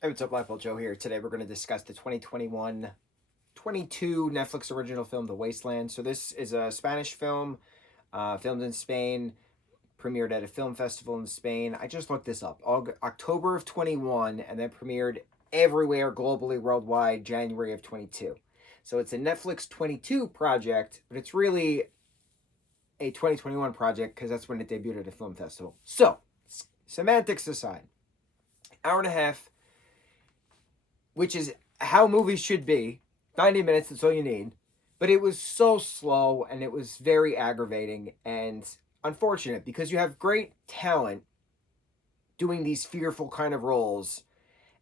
Hey, what's up, lightboltjoe here. Today we're going to discuss the 2021-22 Netflix original film, The Wasteland. So this is a Spanish film, filmed in Spain, premiered at a film festival in Spain. I just looked this up. October of 21, and then premiered everywhere globally, worldwide, January of 22. So it's a Netflix 22 project, but it's really a 2021 project because that's when it debuted at a film festival. So, semantics aside, hour and a half, which is how movies should be. 90 minutes, that's all you need. But it was so slow, and it was very aggravating and unfortunate because you have great talent doing these fearful kind of roles.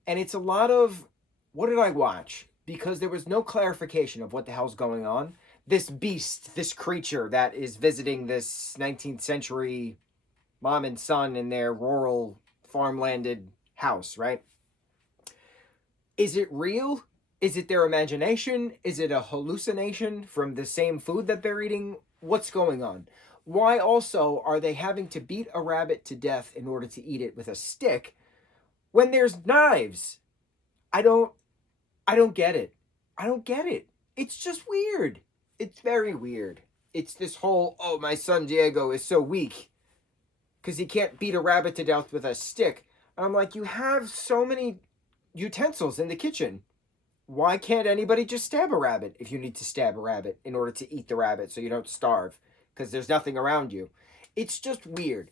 And it's a lot of, what did I watch? Because there was no clarification of what the hell's going on. This beast, this creature that is visiting this 19th century mom and son in their rural farmlanded house, right? Is it real? Is it their imagination? Is it a hallucination from the same food that they're eating? What's going on? Why also are they having to beat a rabbit to death in order to eat it with a stick when there's knives? I don't get it. I don't get it. It's just weird. It's very weird. It's this whole, oh, my son Diego is so weak because he can't beat a rabbit to death with a stick. And I'm like, you have so many utensils in the kitchen. Why can't anybody just stab a rabbit if you need to stab a rabbit in order to eat the rabbit so you don't starve because there's nothing around you? It's just weird.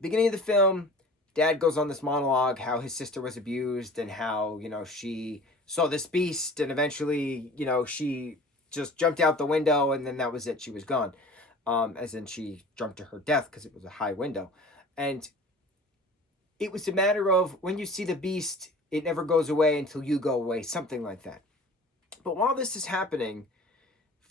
Beginning of the film, dad goes on this monologue how his sister was abused and how, she saw this beast and eventually, she just jumped out the window and then that was it. She was gone. As in she jumped to her death because it was a high window. And it was a matter of when you see the beast, it never goes away until you go away, something like that. But while this is happening,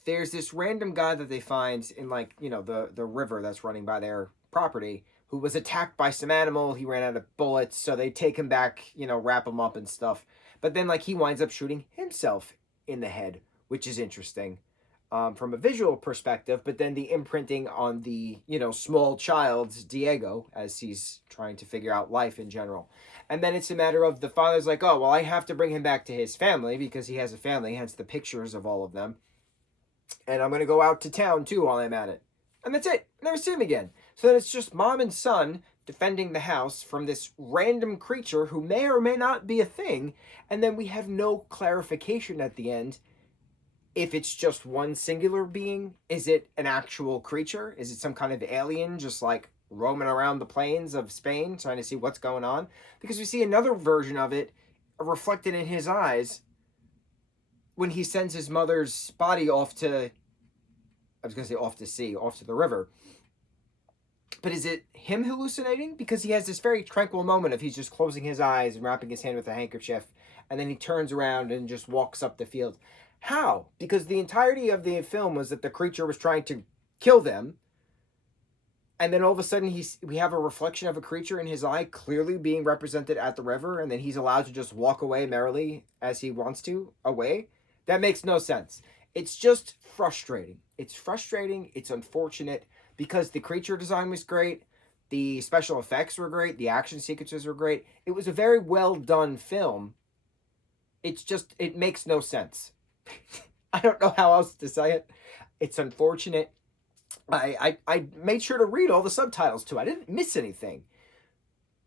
there's this random guy that they find in the river that's running by their property who was attacked by some animal. He ran out of bullets, so they take him back, wrap him up and stuff. But then he winds up shooting himself in the head, which is interesting from a visual perspective. But then the imprinting on the, small child's Diego as he's trying to figure out life in general. And then it's a matter of the father's like, oh, well, I have to bring him back to his family because he has a family, hence the pictures of all of them. And I'm going to go out to town, too, while I'm at it. And that's it. I never see him again. So then it's just mom and son defending the house from this random creature who may or may not be a thing. And then we have no clarification at the end if it's just one singular being. Is it an actual creature? Is it some kind of alien just roaming around the plains of Spain trying to see what's going on? Because we see another version of it reflected in his eyes when he sends his mother's body off to, I was going to say off to sea, off to the river. But is it him hallucinating? Because he has this very tranquil moment of he's just closing his eyes and wrapping his hand with a handkerchief, and then he turns around and just walks up the field. How? Because the entirety of the film was that the creature was trying to kill them, and then all of a sudden we have a reflection of a creature in his eye clearly being represented at the river, and then he's allowed to just walk away merrily as he wants to, away. That makes no sense. It's just frustrating. It's frustrating. It's unfortunate because the creature design was great. The special effects were great. The action sequences were great. It was a very well done film. It's just, it makes no sense. I don't know how else to say it. It's unfortunate. I made sure to read all the subtitles too. I didn't miss anything.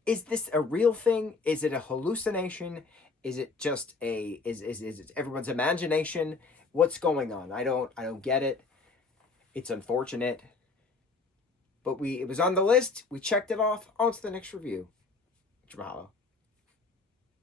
Is this a real thing? Is it a hallucination? Is it just is it everyone's imagination? What's going on? I don't get it. It's unfortunate. But it was on the list. We checked it off. On to the next review. Mahalo.